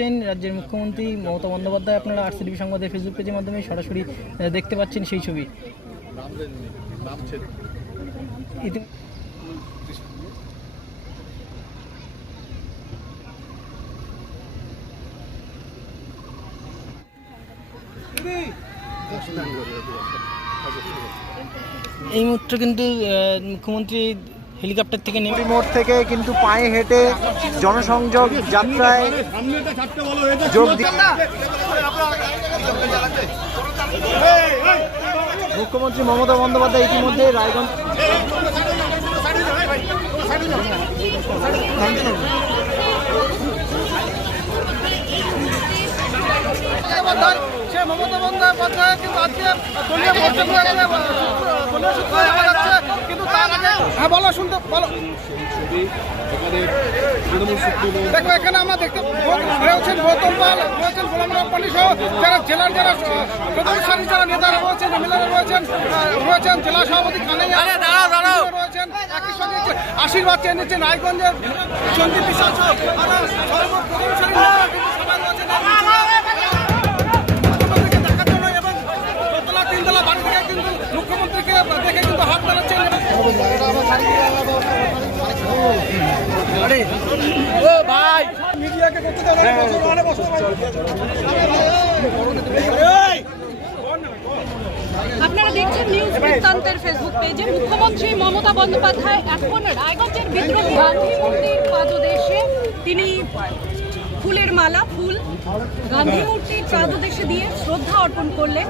আসছেন রাজ্যের মুখ্যমন্ত্রী মমতা বন্দ্যোপাধ্যায় আপনারা আরসিডিবি সংবাদের ফেসবুক পেজের মাধ্যমে সরাসরি দেখতে পাচ্ছেন সেই ছবি। এই মুহূর্তে কিন্তু মুখ্যমন্ত্রী হেলিকপ্টার থেকে নেমে মোড় থেকে কিন্তু পায়ে হেঁটে জনসংযোগ যাত্রায় যোগ মুখ্যমন্ত্রী মমতা বন্দ্যোপাধ্যায় ইতিমধ্যে রায়গঞ্জ সে মমতা বন্দ্যোপাধ্যায় কিন্তু আজকে দলীয় দলীয় কিন্তু হ্যাঁ বলো শুনতে বলো দেখো এখানে আমরা দেখতে রয়েছেন গৌতম পাল রয়েছেন গোলাম রব্বানি সহ যারা জেলার যারা প্রদর্শনী যারা নেতারা রয়েছেন এমএলএরা রয়েছেন রয়েছেন জেলা সভাপতি কানাইয়া রয়েছেন একই সঙ্গে আশীর্বাদ চেয়ে নিচ্ছেন রায়গঞ্জের সন্দীপ বিশ্বাস সহ মিডিয়াকে করতে দেওয়া আপনারা দেখছেন নিউজ বৃত্তান্তের ফেসবুক পেজে মুখ্যমন্ত্রী মমতা বন্দ্যোপাধ্যায় এখন রায়গঞ্জের বিদ্রোহী গান্ধী মূর্তির পাদদেশে তিনি ফুলের মালা ফুল গান্ধী মূর্তির পাদদেশে দিয়ে শ্রদ্ধা অর্পণ করলেন।